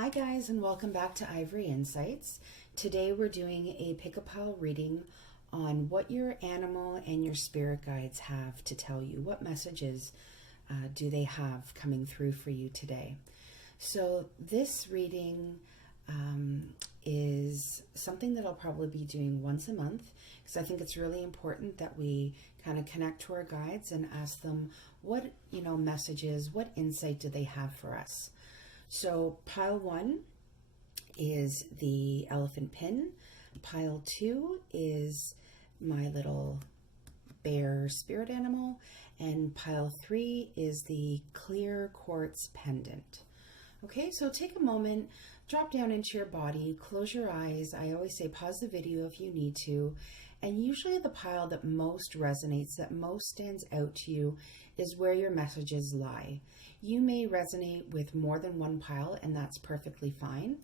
Hi guys, and welcome back to Ivory Insights. Today we're doing a pick-a-pile reading on what your animal and your spirit guides have to tell you. What messages do they have coming through for you today? So this reading is something that I'll probably be doing once a month because I think it's really important that we kind of connect to our guides and ask them what messages, what insight do they have for us. So pile 1 is the elephant pin. Pile 2 is my little bear spirit animal. And pile 3 is the clear quartz pendant. Okay, so take a moment, drop down into your body, close your eyes. I always say pause the video if you need to. And usually the pile that most resonates, that most stands out to you, is where your messages lie. You may resonate with more than one pile, and that's perfectly fine.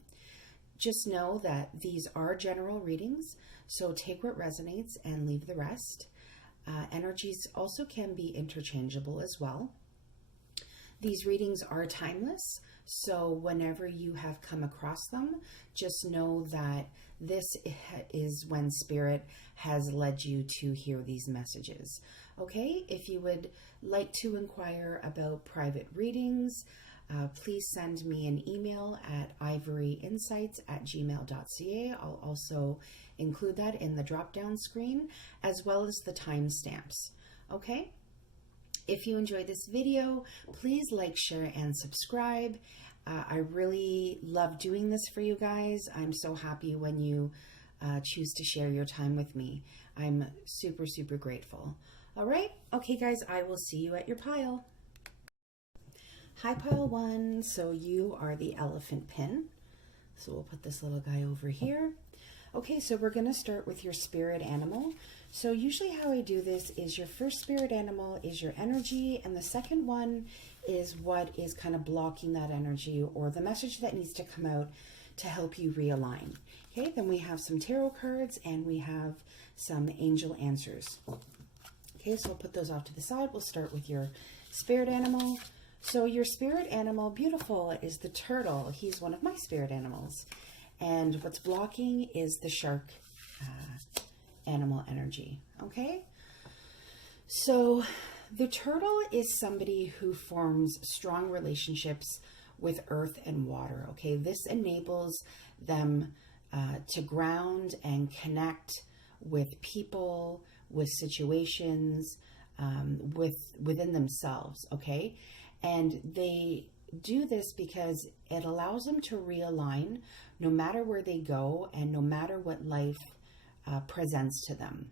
Just know that these are general readings, so take what resonates and leave the rest. Energies also can be interchangeable as well. These readings are timeless, so whenever you have come across them, just know that this is when Spirit has led you to hear these messages. Okay, if you would like to inquire about private readings, please send me an email at ivoryinsights@gmail.ca. I'll also include that in the drop-down screen, as well as the timestamps. Okay? If you enjoyed this video, please like, share, and subscribe. I really love doing this for you guys. I'm so happy when you choose to share your time with me. I'm super, super grateful. All right. Okay, guys, I will see you at your pile. Hi, pile 1. So you are the elephant pin. So we'll put this little guy over here. Okay, so we're going to start with your spirit animal. So usually how I do this is your first spirit animal is your energy, and the second one is what is kind of blocking that energy or the message that needs to come out to help you realign. Okay, then we have some tarot cards and we have some angel answers. Okay, so we'll put those off to the side. We'll start with your spirit animal. So your spirit animal, beautiful, is the turtle. He's one of my spirit animals. And what's blocking is the shark animal energy, okay? So the turtle is somebody who forms strong relationships with earth and water, okay? This enables them to ground and connect with people, with situations, within themselves, okay? And they do this because it allows them to realign no matter where they go and no matter what life presents to them.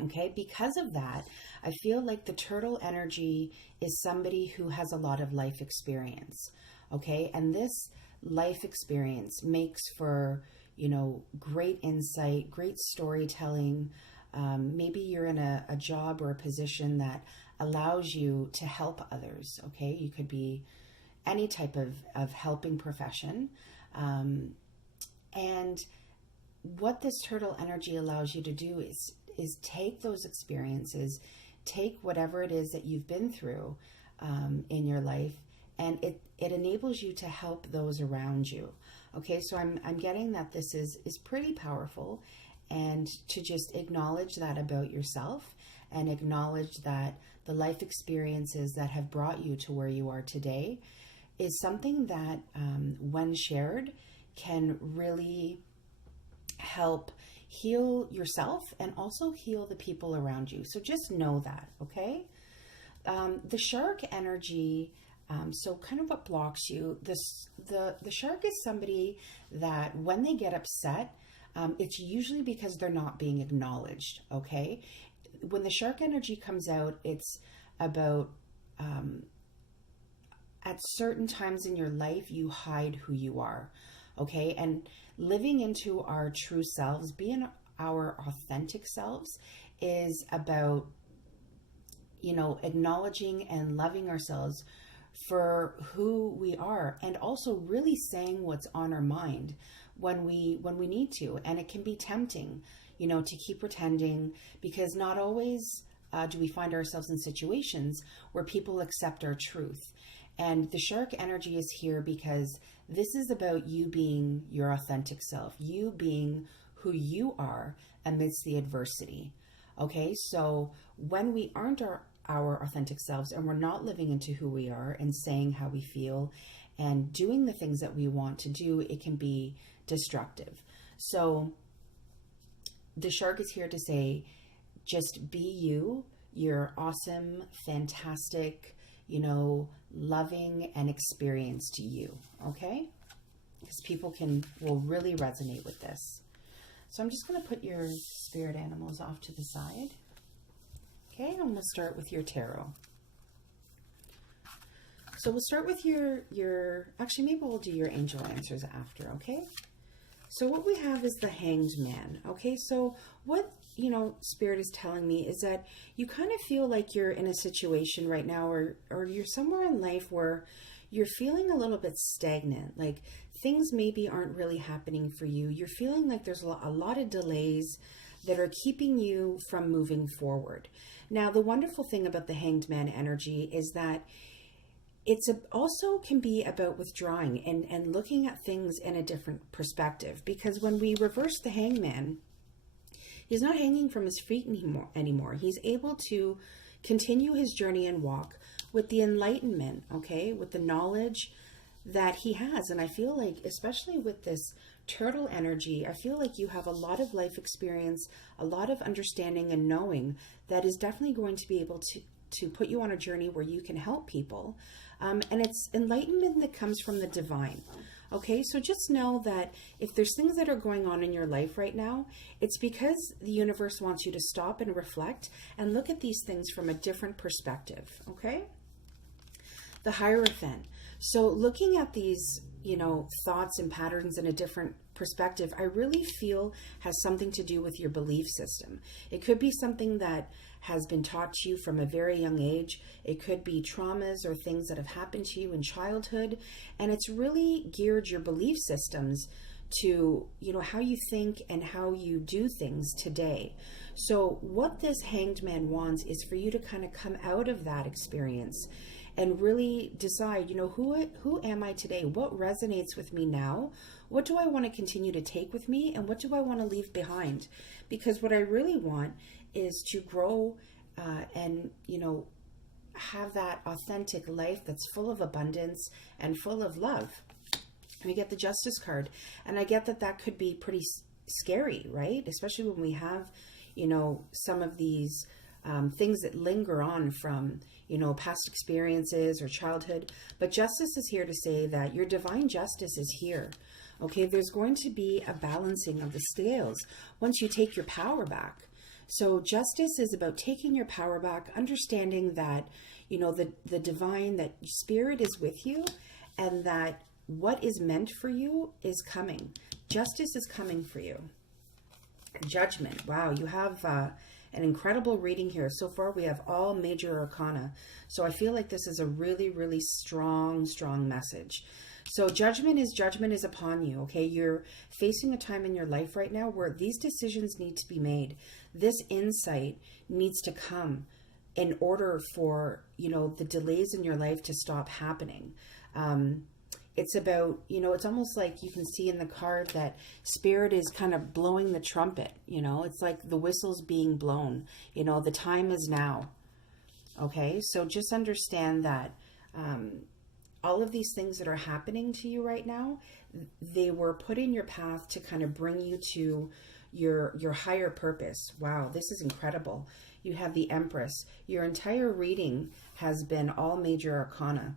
Okay, because of that, I feel like the turtle energy is somebody who has a lot of life experience. Okay, and this life experience makes for, great insight, great storytelling. Maybe you're in a job or a position that allows you to help others. Okay, you could be any type of helping profession. And what this turtle energy allows you to do is take those experiences, take whatever it is that you've been through in your life, and it enables you to help those around you. Okay, so I'm getting that this is pretty powerful, and to just acknowledge that about yourself and acknowledge that the life experiences that have brought you to where you are today is something that when shared can really help heal yourself and also heal the people around you. So just know that, okay? The shark energy, so kind of what blocks you, the shark is somebody that when they get upset, it's usually because they're not being acknowledged, okay? When the shark energy comes out, it's about at certain times in your life, you hide who you are, okay? And living into our true selves, being our authentic selves, is about, acknowledging and loving ourselves for who we are, and also really saying what's on our mind when we need to. And it can be tempting, to keep pretending, because not always do we find ourselves in situations where people accept our truth. And the shark energy is here because this is about you being your authentic self, you being who you are amidst the adversity. Okay, so when we aren't our authentic selves and we're not living into who we are and saying how we feel and doing the things that we want to do, it can be destructive. So the shark is here to say, just be you. You're awesome, fantastic, loving and experienced you. Okay? Because people will really resonate with this. So I'm just going to put your spirit animals off to the side. Okay, I'm going to start with your tarot. So we'll start with actually maybe we'll do your angel answers after, okay? So what we have is the Hanged Man, okay? So what, Spirit is telling me is that you kind of feel like you're in a situation right now or you're somewhere in life where you're feeling a little bit stagnant, like things maybe aren't really happening for you. You're feeling like there's a lot of delays that are keeping you from moving forward. Now, the wonderful thing about the Hanged Man energy is that it's also can be about withdrawing and looking at things in a different perspective. Because when we reverse the Hangman, he's not hanging from his feet anymore. He's able to continue his journey and walk with the enlightenment, okay, with the knowledge that he has. And I feel like, especially with this turtle energy, I feel like you have a lot of life experience, a lot of understanding and knowing that is definitely going to be able to put you on a journey where you can help people. And it's enlightenment that comes from the divine. Okay, so just know that if there's things that are going on in your life right now, it's because the universe wants you to stop and reflect and look at these things from a different perspective. Okay? The Hierophant. So looking at these, thoughts and patterns in a different perspective, I really feel has something to do with your belief system. It could be something that has been taught to you from a very young age. It could be traumas or things that have happened to you in childhood. And it's really geared your belief systems to, how you think and how you do things today. So what this Hanged Man wants is for you to kind of come out of that experience and really decide, who am I today? What resonates with me now? What do I want to continue to take with me? And what do I want to leave behind? Because what I really want is to grow and, have that authentic life that's full of abundance and full of love. We get the Justice card. And I get that could be pretty scary, right? Especially when we have, some of these things that linger on from, past experiences or childhood. But justice is here to say that your divine justice is here. Okay, there's going to be a balancing of the scales once you take your power back. So justice is about taking your power back, understanding that, the divine, that spirit is with you, and that what is meant for you is coming. Justice is coming for you. Judgment. Wow, you have an incredible reading here. So far, we have all major arcana. So I feel like this is a really, really strong message. So judgment is upon you, okay? You're facing a time in your life right now where these decisions need to be made. This insight needs to come in order for, the delays in your life to stop happening. It's about, it's almost like you can see in the card that spirit is kind of blowing the trumpet, it's like the whistle's being blown, the time is now. Okay, so just understand that all of these things that are happening to you right now, they were put in your path to kind of bring you to your higher purpose. Wow, this is incredible. You have the Empress. Your entire reading has been all major arcana.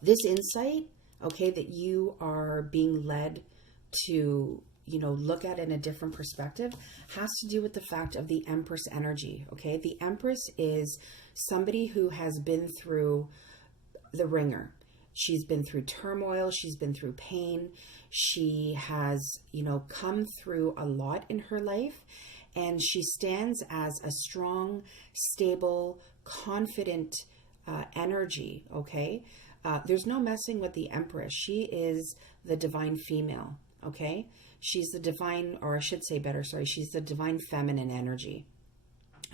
This insight, okay, that you are being led to, look at in a different perspective has to do with the fact of the Empress energy, okay? The Empress is somebody who has been through the ringer. She's been through turmoil. She's been through pain. She has, come through a lot in her life, and she stands as a strong, stable, confident energy, okay? There's no messing with the Empress. She is the divine female, okay? She's the divine, or I should say better, sorry, she's the divine feminine energy.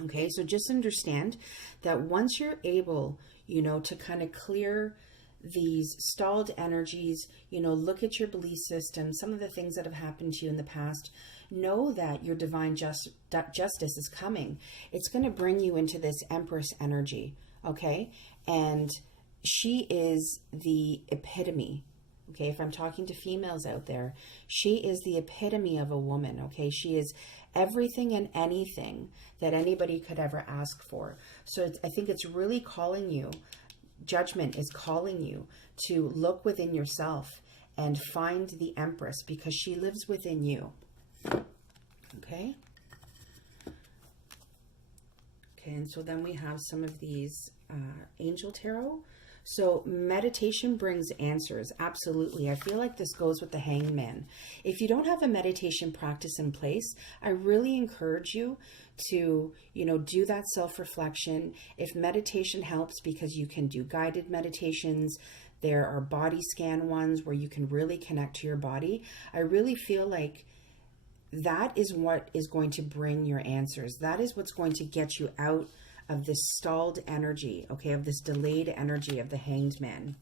Okay, so just understand that once you're able, to kind of clear these stalled energies, you know, look at your belief system, some of the things that have happened to you in the past. Know that your divine justice is coming. It's going to bring you into this Empress energy, okay? And she is the epitome. Okay, if I'm talking to females out there, she is the epitome of a woman, okay? She is everything and anything that anybody could ever ask for. So I think it's really calling you, judgment is calling you to look within yourself and find the Empress, because she lives within you. Okay? Okay, and so then we have some of these angel tarot. So meditation brings answers. Absolutely. I feel like this goes with the Hangman. If you don't have a meditation practice in place, I really encourage you to, you know, do that self-reflection. If meditation helps, because you can do guided meditations, there are body scan ones where you can really connect to your body. I really feel like that is what is going to bring your answers. That is what's going to get you out of this stalled energy, okay, of this delayed energy of the Hanged Man.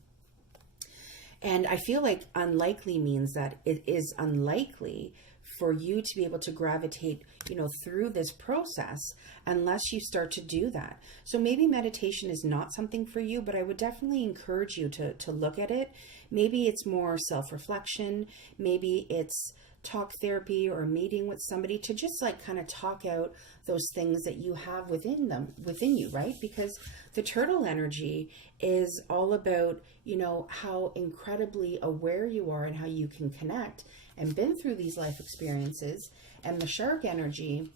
And I feel like unlikely means that it is unlikely for you to be able to gravitate, you know, through this process unless you start to do that. So maybe meditation is not something for you, but I would definitely encourage you to look at it. Maybe it's more self-reflection. Maybe it's talk therapy or a meeting with somebody to just like kind of talk out those things that you have within you, right? Because the turtle energy is all about, you know, how incredibly aware you are and how you can connect and been through these life experiences. And the shark energy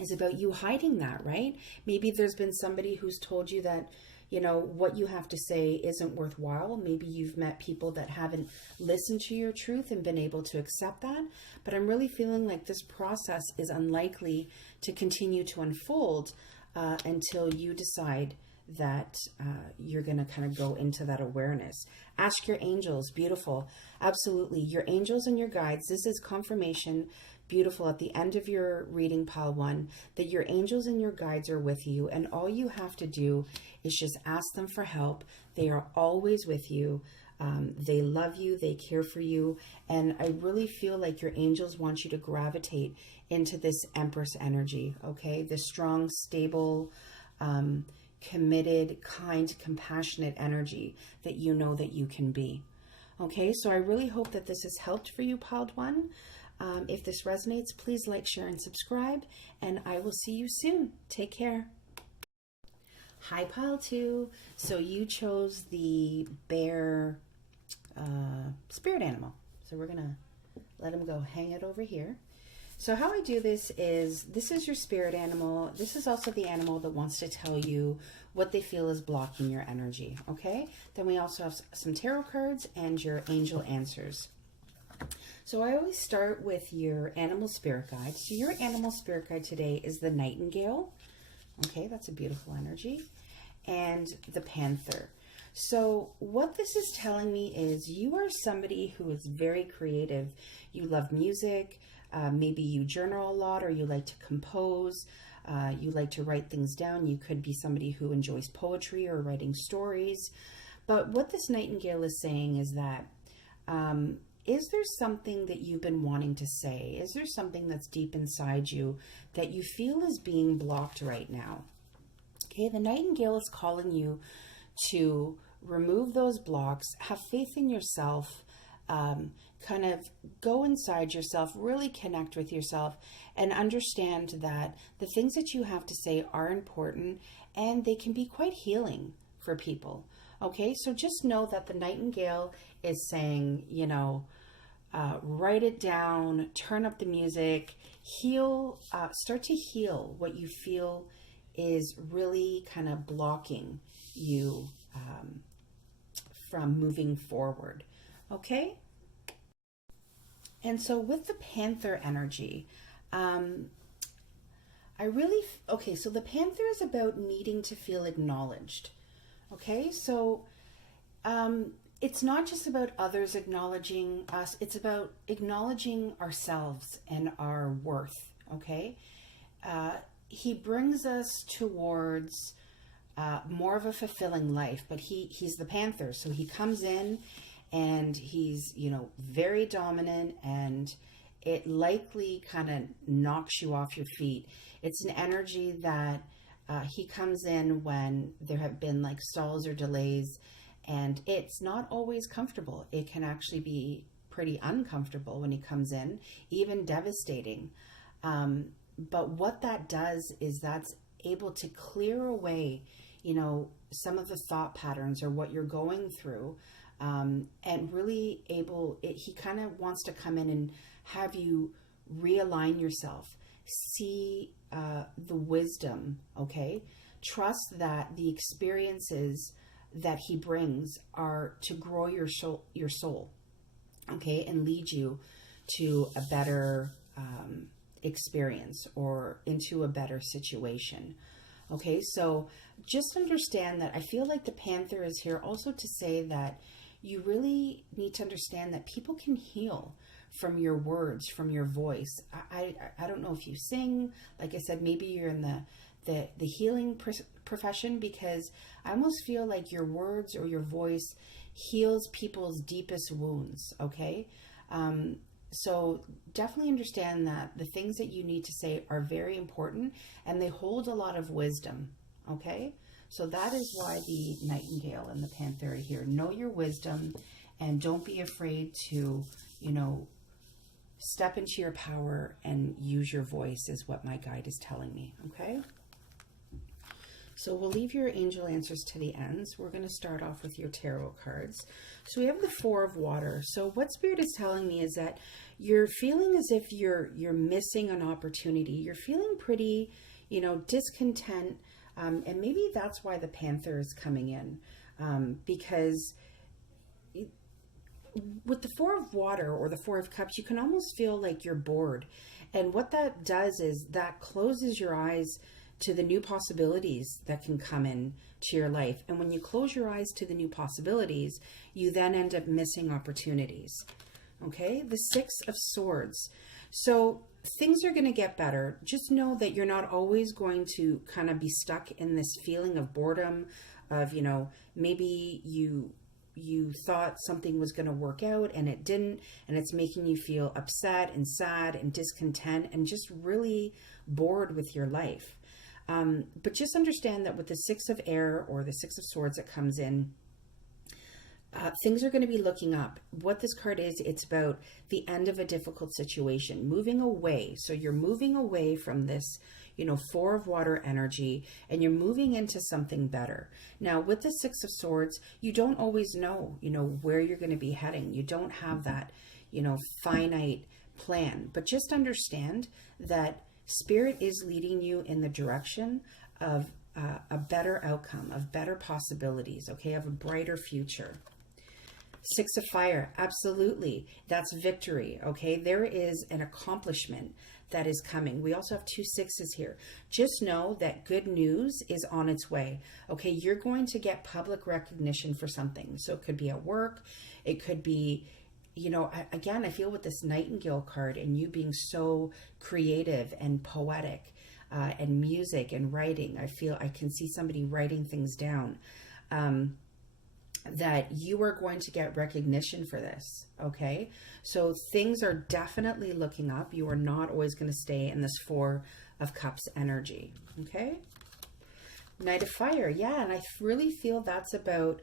is about you hiding that, right? Maybe there's been somebody who's told you that, you know, what you have to say isn't worthwhile. Maybe you've met people that haven't listened to your truth and been able to accept that. But I'm really feeling like this process is unlikely to continue to unfold until you decide that you're going to kind of go into that awareness. Ask your angels. Beautiful. Absolutely. Your angels and your guides. This is confirmation. Beautiful. At the end of your reading, pile 1, that your angels and your guides are with you, and all you have to do is just ask them for help. They are always with you. They love you. They care for you. And I really feel like your angels want you to gravitate into this Empress energy, okay? This strong, stable, committed, kind, compassionate energy that you know that you can be. Okay, so I really hope that this has helped for you, piled 1. If this resonates, please like, share, and subscribe, and I will see you soon. Take care. Hi, pile 2. So you chose the bear spirit animal. So we're going to let him go hang it over here. So how I do this is your spirit animal. This is also the animal that wants to tell you what they feel is blocking your energy, okay? Then we also have some tarot cards and your angel answers. So I always start with your animal spirit guide. So your animal spirit guide today is the nightingale. Okay, that's a beautiful energy. And the panther. So what this is telling me is you are somebody who is very creative. You love music. Maybe you journal a lot, or you like to compose. You like to write things down. You could be somebody who enjoys poetry or writing stories. But what this nightingale is saying is that is there something that you've been wanting to say? Is there something that's deep inside you that you feel is being blocked right now? Okay, the nightingale is calling you to remove those blocks, have faith in yourself, kind of go inside yourself, really connect with yourself, and understand that the things that you have to say are important and they can be quite healing for people. Okay, so just know that the nightingale is saying, you know, write it down, turn up the music, heal, start to heal what you feel is really kind of blocking you from moving forward. Okay? And so with the panther energy, so the panther is about needing to feel acknowledged. Okay, so it's not just about others acknowledging us, it's about acknowledging ourselves and our worth. Okay, he brings us towards more of a fulfilling life. But he's the Panther, so he comes in and he's, you know, very dominant, and it likely kind of knocks you off your feet. It's an energy that he comes in when there have been like stalls or delays, and it's not always comfortable. It can actually be pretty uncomfortable when he comes in, even devastating. But what that does is that's able to clear away, you know, some of the thought patterns or what you're going through, and really he kind of wants to come in and have you realign yourself, see the wisdom, okay? Trust that the experiences that he brings are to grow your soul, okay, and lead you to a better experience or into a better situation. Okay, so just understand that I feel like the Panther is here also to say that you really need to understand that people can heal from your words, from your voice. I don't know if you sing, like I said, maybe you're in the healing profession, because I almost feel like your words or your voice heals people's deepest wounds, okay? So definitely understand that the things that you need to say are very important, and they hold a lot of wisdom, okay? So that is why the Nightingale and the Panther are here. Know your wisdom, and don't be afraid to, you know, step into your power and use your voice, is what my guide is telling me, okay? So we'll leave your angel answers to the ends. We're going to start off with your tarot cards. So we have the Four of Water. So what Spirit is telling me is that you're feeling as if you're missing an opportunity. You're feeling pretty, you know, discontent. And maybe that's why the Panther is coming in. Because with the Four of Water or the Four of Cups, you can almost feel like you're bored. And what that does is that closes your eyes to the new possibilities that can come in to your life. And when you close your eyes to the new possibilities, you then end up missing opportunities. Okay, the Six of Swords. So things are going to get better. Just know that you're not always going to kind of be stuck in this feeling of boredom, of, you know, maybe you thought something was going to work out and it didn't, and it's making you feel upset and sad and discontent and just really bored with your life. But just understand that with the Six of Air or the Six of Swords that comes in, things are going to be looking up. What this card is, it's about the end of a difficult situation, moving away. So you're moving away from this, you know, Four of Water energy, and you're moving into something better. Now, with the Six of Swords, you don't always know, you know, where you're going to be heading. You don't have that, you know, finite plan. But just understand that Spirit is leading you in the direction of a better outcome, of better possibilities, okay, of a brighter future. Six of Fire, absolutely. That's victory, okay? There is an accomplishment that is coming. We also have two sixes here. Just know that good news is on its way, okay? You're going to get public recognition for something. So it could be at work. It could be, you know, again, I feel with this Nightingale card and you being so creative and poetic and music and writing, I can see somebody writing things down, that you are going to get recognition for this, okay? So things are definitely looking up. You are not always going to stay in this Four of Cups energy, okay? Knight of Fire, yeah, and I really feel that's about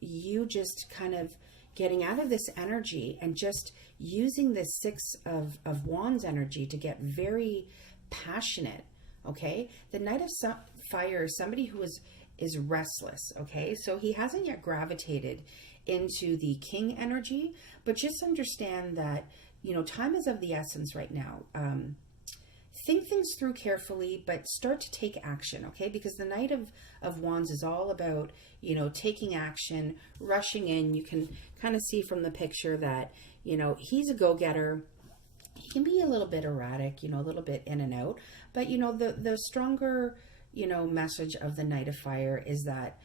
you just kind of getting out of this energy and just using this Six of Wands energy to get very passionate, okay? The Knight of Fire is somebody who is restless, okay? So he hasn't yet gravitated into the King energy, but just understand that, you know, time is of the essence right now. Think things through carefully, but start to take action, okay? Because the Knight of Wands is all about, you know, taking action, rushing in. You can kind of see from the picture that, you know, he's a go-getter. He can be a little bit erratic, you know, a little bit in and out. But, you know, the stronger, you know, message of the Knight of Fire is that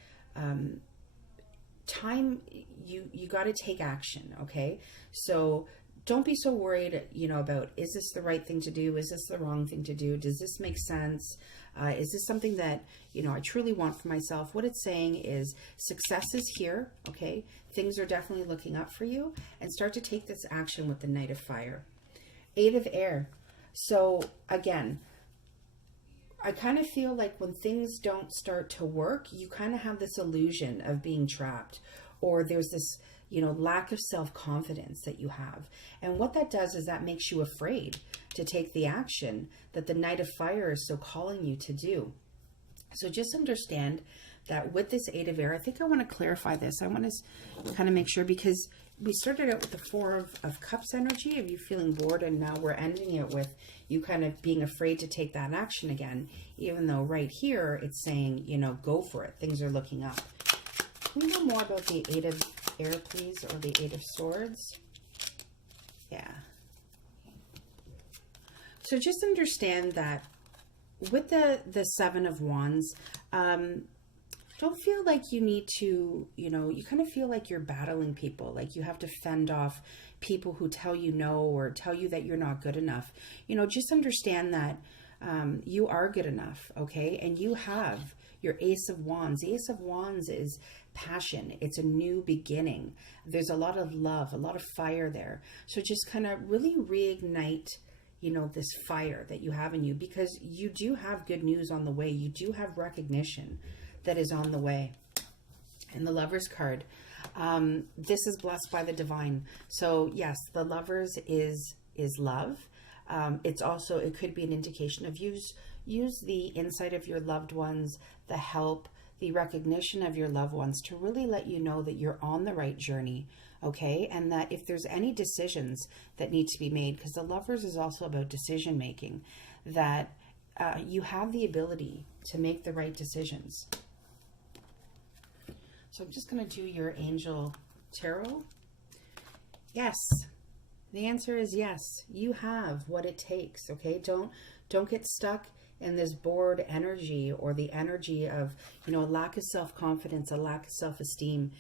time, you got to take action, okay? So don't be so worried, about, is this the right thing to do? Is this the wrong thing to do? Does this make sense? Is this something that, I truly want for myself? What it's saying is success is here, okay? Things are definitely looking up for you, and start to take this action with the Knight of Fire. 8 of Air. So again, I kind of feel like when things don't start to work, you kind of have this illusion of being trapped, or there's this, lack of self-confidence that you have. And what that does is that makes you afraid to take the action that the Knight of Fire is so calling you to do. So just understand that with this 8 of Air, I think I want to clarify this. I want to kind of make sure, because we started out with the 4 of Cups energy of you feeling bored, and now we're ending it with you kind of being afraid to take that action again, even though right here it's saying, go for it. Things are looking up. Can we know more about the 8 of Air, please, or the 8 of Swords? Yeah. So just understand that with the 7 of Wands, don't feel like you need to, you kind of feel like you're battling people, like you have to fend off people who tell you no or tell you that you're not good enough. Just understand that you are good enough, okay? And you have your Ace of Wands. The Ace of Wands is passion. It's a new beginning. There's a lot of love, a lot of fire there. So just kind of really reignite, this fire that you have in you, because you do have good news on the way. You do have recognition that is on the way. And the Lovers card, this is blessed by the divine. So yes, the Lovers is love. It's also, it could be an indication of use the insight of your loved ones, the help, the recognition of your loved ones to really let you know that you're on the right journey, okay? And that if there's any decisions that need to be made, because the Lovers is also about decision making, that you have the ability to make the right decisions. So I'm just going to do your Angel Tarot. Yes. The answer is yes. You have what it takes, okay? Don't get stuck in this bored energy, or the energy of, a lack of self-confidence, a lack of self-esteem.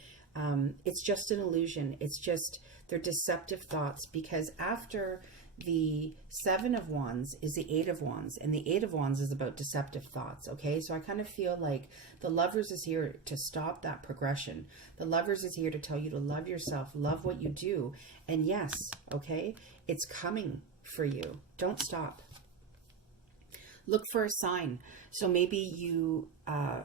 It's just an illusion. It's just, they're deceptive thoughts, because after the 7 of Wands is the 8 of Wands, and the 8 of Wands is about deceptive thoughts, okay? So I kind of feel like the Lovers is here to stop that progression. The Lovers is here to tell you to love yourself, love what you do, and yes, okay, it's coming for you. Don't stop. Look for a sign. So maybe you,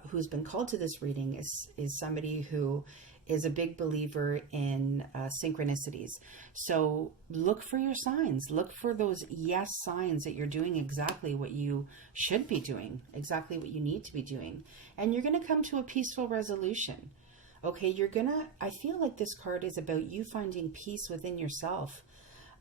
who's been called to this reading is somebody who is a big believer in synchronicities. So look for your signs. Look for those yes signs that you're doing exactly what you should be doing, exactly what you need to be doing. And you're going to come to a peaceful resolution. Okay, I feel like this card is about you finding peace within yourself,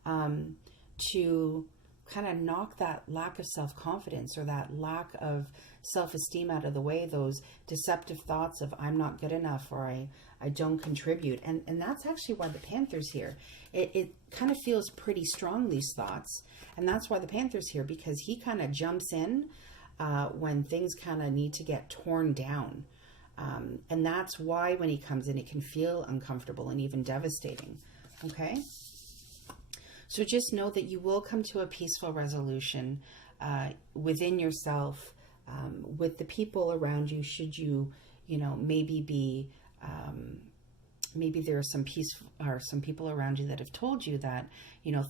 to kind of knock that lack of self-confidence or that lack of self-esteem out of the way, those deceptive thoughts of I'm not good enough, or I don't contribute. And that's actually why the Panther's here. It kind of feels pretty strong, these thoughts. And that's why the Panther's here, because he kind of jumps in when things kind of need to get torn down. And that's why when he comes in, it can feel uncomfortable and even devastating. Okay? So just know that you will come to a peaceful resolution within yourself, with the people around you. Should you, maybe be, maybe there are some people around you that have told you that,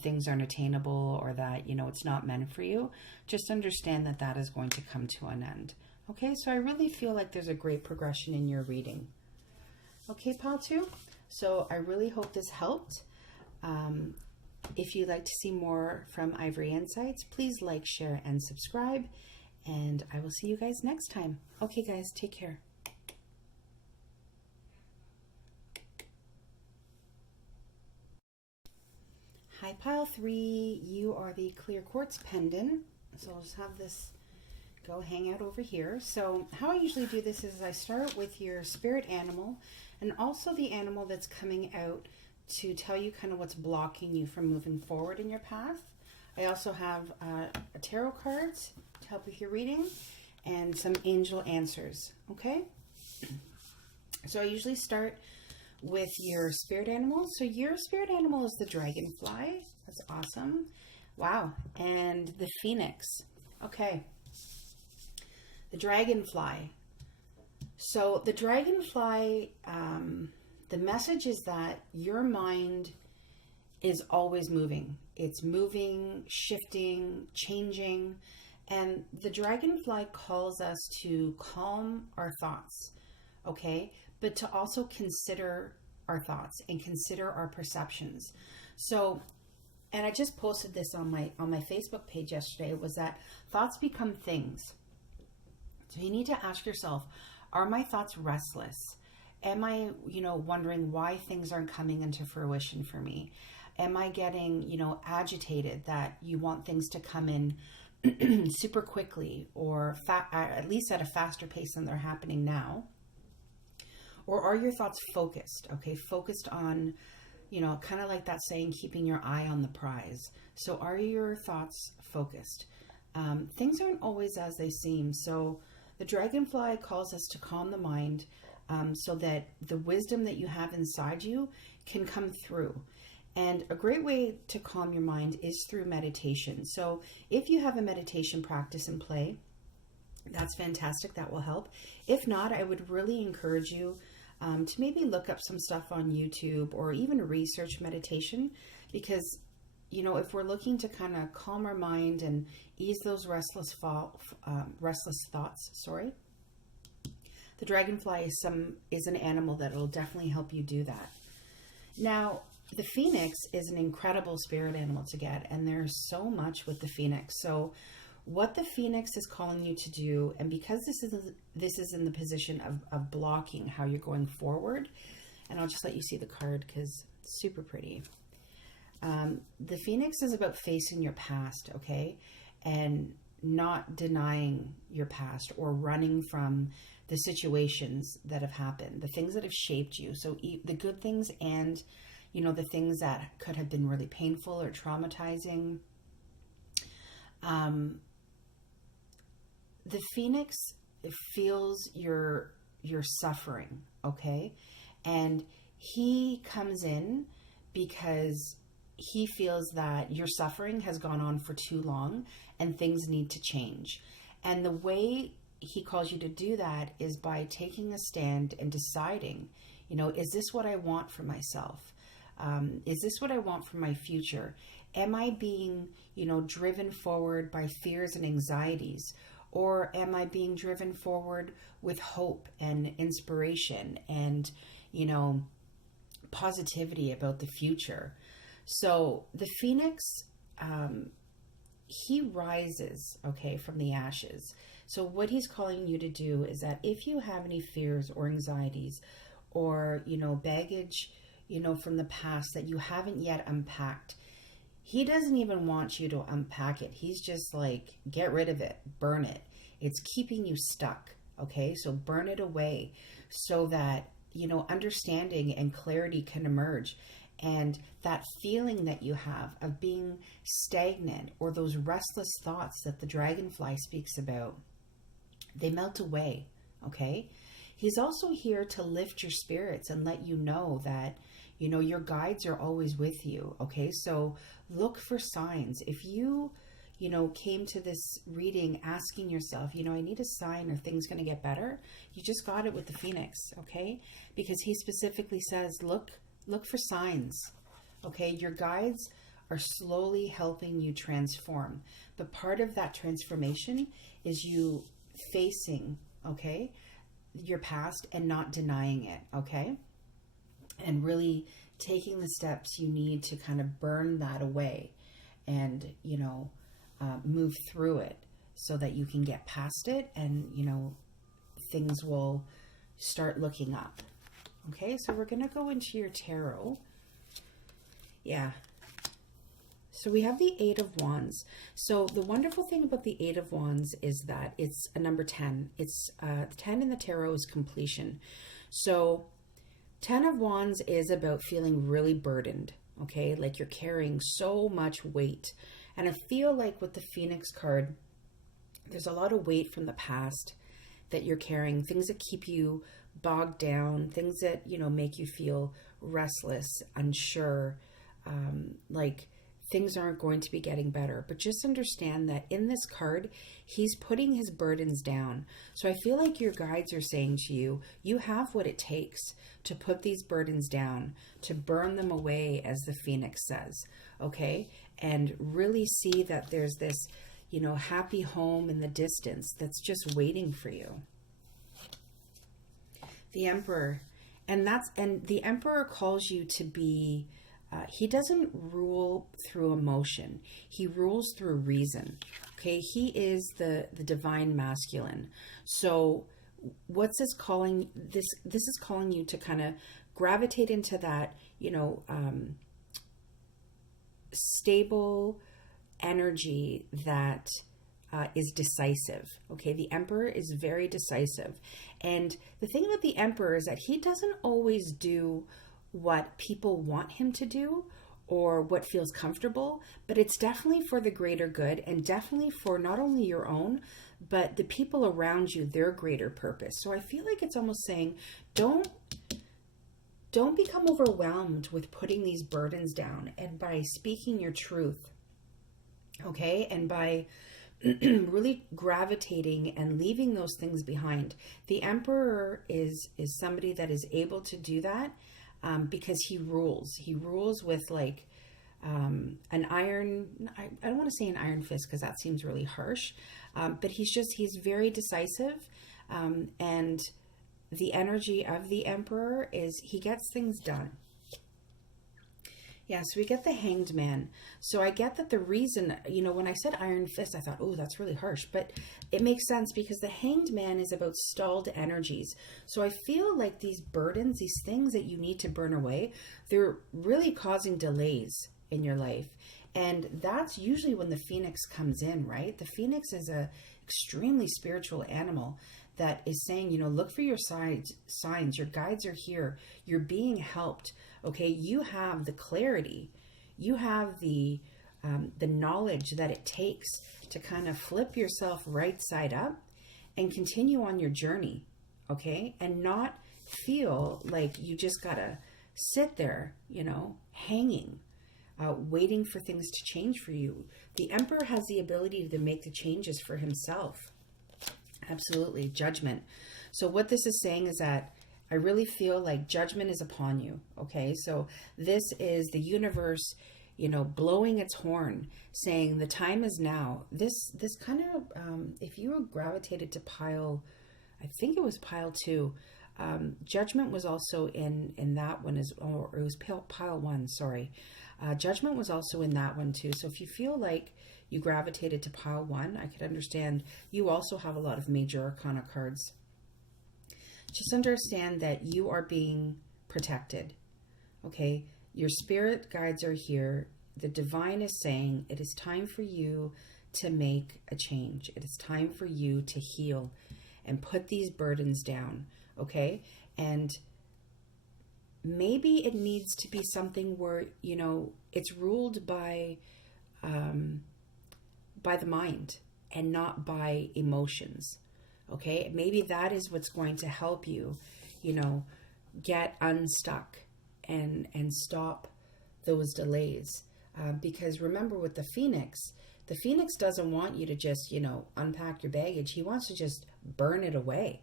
things aren't attainable, or that, it's not meant for you. Just understand that that is going to come to an end. Okay, so I really feel like there's a great progression in your reading. Okay, Pile 2. So I really hope this helped. If you'd like to see more from Ivory Insights, please like, share, and subscribe. And I will see you guys next time. Okay, guys, take care. Hi, Pile 3. You are the clear quartz pendant. So I'll just have this go hang out over here. So how I usually do this is I start with your spirit animal, and also the animal that's coming out to tell you kind of what's blocking you from moving forward in your path. I also have tarot cards to help with your reading, and some angel answers. Okay, so I usually start with your spirit animal. So your spirit animal is the dragonfly. That's awesome. Wow. And the phoenix. Okay. The dragonfly. So the dragonfly, the message is that your mind is always moving. It's moving, shifting, changing. And the dragonfly calls us to calm our thoughts, okay? But to also consider our thoughts and consider our perceptions. So, and I just posted this on my Facebook page yesterday, was that thoughts become things. So you need to ask yourself, are my thoughts restless? Am I, wondering why things aren't coming into fruition for me? Am I getting, agitated that you want things to come in super quickly, or at least at a faster pace than they're happening now? Or are your thoughts focused? Okay, focused on, kind of like that saying, keeping your eye on the prize. So are your thoughts focused? Things aren't always as they seem. So the dragonfly calls us to calm the mind, so that the wisdom that you have inside you can come through. And a great way to calm your mind is through meditation. So if you have a meditation practice in play, that's fantastic. That will help. If not, I would really encourage you to maybe look up some stuff on YouTube or even research meditation, because, if we're looking to kind of calm our mind and ease those restless thoughts, the dragonfly is an animal that will definitely help you do that. Now, the phoenix is an incredible spirit animal to get, and there's so much with the phoenix. So what the phoenix is calling you to do, and because this is in the position of blocking how you're going forward, and I'll just let you see the card because it's super pretty. The phoenix is about facing your past, okay, and not denying your past or running from the situations that have happened, the things that have shaped you. So the good things and the things that could have been really painful or traumatizing. The phoenix feels your suffering, okay? And he comes in because he feels that your suffering has gone on for too long and things need to change. And the way he calls you to do that is by taking a stand and deciding, is this what I want for myself? Is this what I want for my future? Am I being, driven forward by fears and anxieties? Or am I being driven forward with hope and inspiration and, positivity about the future? So the phoenix, he rises, okay, from the ashes. So what he's calling you to do is that if you have any fears or anxieties or, baggage, from the past that you haven't yet unpacked, he doesn't even want you to unpack it. He's just like, get rid of it, burn it. It's keeping you stuck. Okay. So burn it away so that, understanding and clarity can emerge. And that feeling that you have of being stagnant or those restless thoughts that the dragonfly speaks about, they melt away. Okay. He's also here to lift your spirits and let you know that, your guides are always with you. Okay. So look for signs. If you, came to this reading asking yourself, I need a sign, are things going to get better? You just got it with the phoenix. Okay. Because he specifically says, look for signs. Okay. Your guides are slowly helping you transform. But part of that transformation is you facing, okay, your past and not denying it. Okay. And really taking the steps you need to kind of burn that away and, move through it so that you can get past it and, things will start looking up. Okay, so we're going to go into your tarot. Yeah. So we have the Eight of Wands. So the wonderful thing about the Eight of Wands is that it's a number 10. It's 10 in the tarot is completion. So 10 of Wands is about feeling really burdened, okay? Like you're carrying so much weight. And I feel like with the Phoenix card, there's a lot of weight from the past that you're carrying, things that keep you bogged down, things that, you know, make you feel restless, unsure, like things aren't going to be getting better. But just understand that in this card, he's putting his burdens down. So I feel like your guides are saying to you, you have what it takes to put these burdens down, to burn them away, as the Phoenix says, okay? And really see that there's this, you know, happy home in the distance that's just waiting for you. The Emperor. And the Emperor calls you to be, he doesn't rule through emotion. He rules through reason. Okay, he is the divine masculine. So what's this calling? This is calling you to kind of gravitate into that, you know, stable energy that is decisive. Okay, the Emperor is very decisive. And the thing about the Emperor is that he doesn't always do what people want him to do or what feels comfortable, but it's definitely for the greater good, and definitely for not only your own, but the people around you, their greater purpose. So I feel like it's almost saying, don't become overwhelmed with putting these burdens down, and by speaking your truth, okay, and by really gravitating and leaving those things behind. The Emperor is somebody that is able to do that, because he rules. He rules with like an iron, I don't want to say an iron fist because that seems really harsh, but he's very decisive, and the energy of the Emperor is he gets things done. Yeah, so we get the Hanged Man. So I get that the reason, you know, when I said iron fist, I thought, oh, that's really harsh. But it makes sense because the Hanged Man is about stalled energies. So I feel like these burdens, these things that you need to burn away, they're really causing delays in your life. And that's usually when the Phoenix comes in, right? The Phoenix is a extremely spiritual animal that is saying, you know, look for your signs. Your guides are here. You're being helped. Okay, you have the clarity, you have the knowledge that it takes to kind of flip yourself right side up and continue on your journey, okay, and not feel like you just gotta sit there, you know, hanging, waiting for things to change for you. The Emperor has the ability to make the changes for himself. Absolutely. Judgment. So what this is saying is that I really feel like judgment is upon you. Okay, so this is the universe, you know, blowing its horn, saying the time is now. This kind of, if you were gravitated to pile, I think it was pile 2. Judgment was also in that one, or it was pile 1. Sorry, judgment was also in that one too. So if you feel like you gravitated to pile 1, I could understand. You also have a lot of major arcana cards. Just understand that you are being protected, okay? Your spirit guides are here. The divine is saying it is time for you to make a change. It is time for you to heal and put these burdens down, okay? And maybe it needs to be something where, you know, it's ruled by the mind and not by emotions. Okay, maybe that is what's going to help you, you know, get unstuck and stop those delays. Because remember, with the Phoenix doesn't want you to just, you know, unpack your baggage. He wants to just burn it away,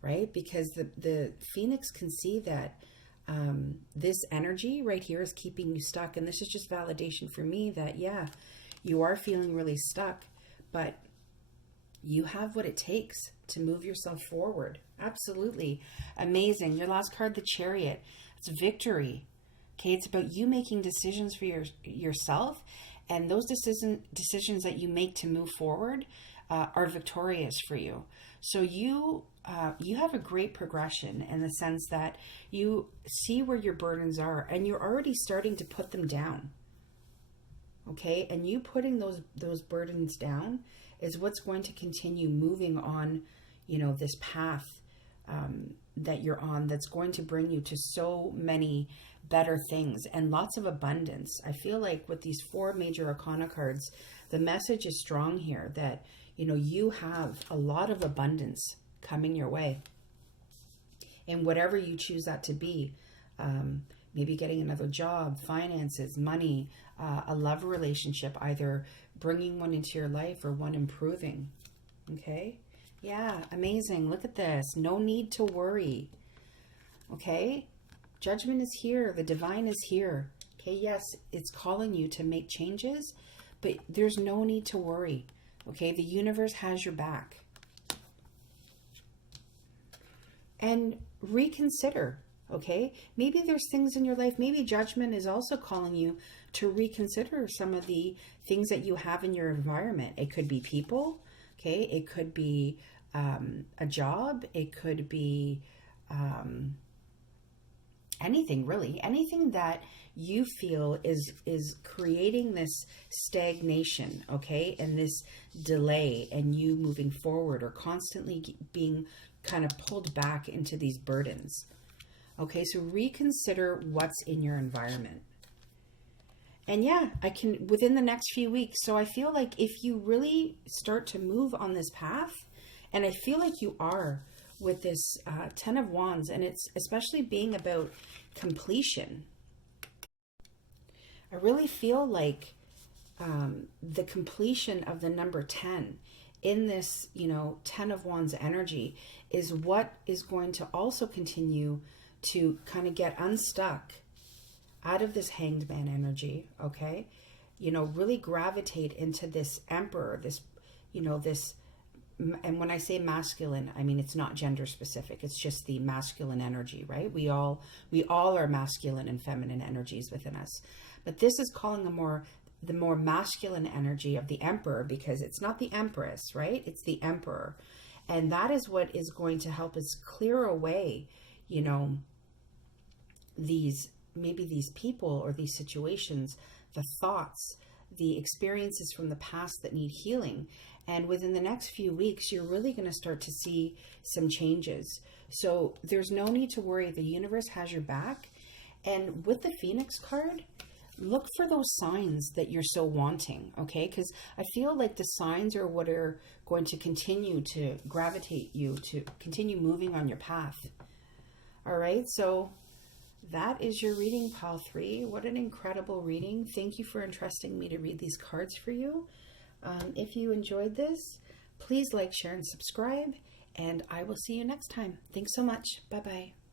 right? Because the Phoenix can see that this energy right here is keeping you stuck. And this is just validation for me that, yeah, you are feeling really stuck, but you have what it takes to move yourself forward. Absolutely. Amazing. Your last card, the Chariot. It's victory. Okay, it's about you making decisions for yourself, and those decisions that you make to move forward are victorious for you. So you have a great progression in the sense that you see where your burdens are, and you're already starting to put them down. Okay, and you putting those burdens down is what's going to continue moving on, you know, this path that you're on, that's going to bring you to so many better things and lots of abundance. I feel like with these 4 major arcana cards, the message is strong here that, you know, you have a lot of abundance coming your way. And whatever you choose that to be, maybe getting another job, finances, money, a love relationship, either bringing one into your life or one improving. Okay? Yeah, amazing. Look at this. No need to worry. Okay? Judgment is here. The divine is here. Okay, yes, it's calling you to make changes, but there's no need to worry. Okay, the universe has your back. And reconsider. Okay, maybe there's things in your life, maybe judgment is also calling you to reconsider some of the things that you have in your environment. It could be people, okay, it could be a job, it could be anything really, anything that you feel is creating this stagnation, okay, and this delay and you moving forward or constantly being kind of pulled back into these burdens. Okay, so reconsider what's in your environment. And yeah, I can, within the next few weeks. So I feel like if you really start to move on this path, and I feel like you are with this 10 of Wands, and it's especially being about completion. I really feel like the completion of the number 10 in this, 10 of Wands energy is what is going to also continue to kind of get unstuck out of this Hanged Man energy, okay? Really gravitate into this Emperor, this, and when I say masculine, I mean, it's not gender specific. It's just the masculine energy, right? We all are masculine and feminine energies within us. But this is calling the more masculine energy of the Emperor, because it's not the Empress, right? It's the Emperor. And that is what is going to help us clear away, these people or these situations, the thoughts, the experiences from the past that need healing. And within the next few weeks, you're really going to start to see some changes. So there's no need to worry. The universe has your back. And with the Phoenix card, look for those signs that you're so wanting, okay? Because I feel like the signs are what are going to continue to gravitate you to continue moving on your path. All right, so that is your reading, pile 3. What an incredible reading. Thank you for entrusting me to read these cards for you. If you enjoyed this, please like, share, and subscribe, and I will see you next time. Thanks so much. Bye-bye.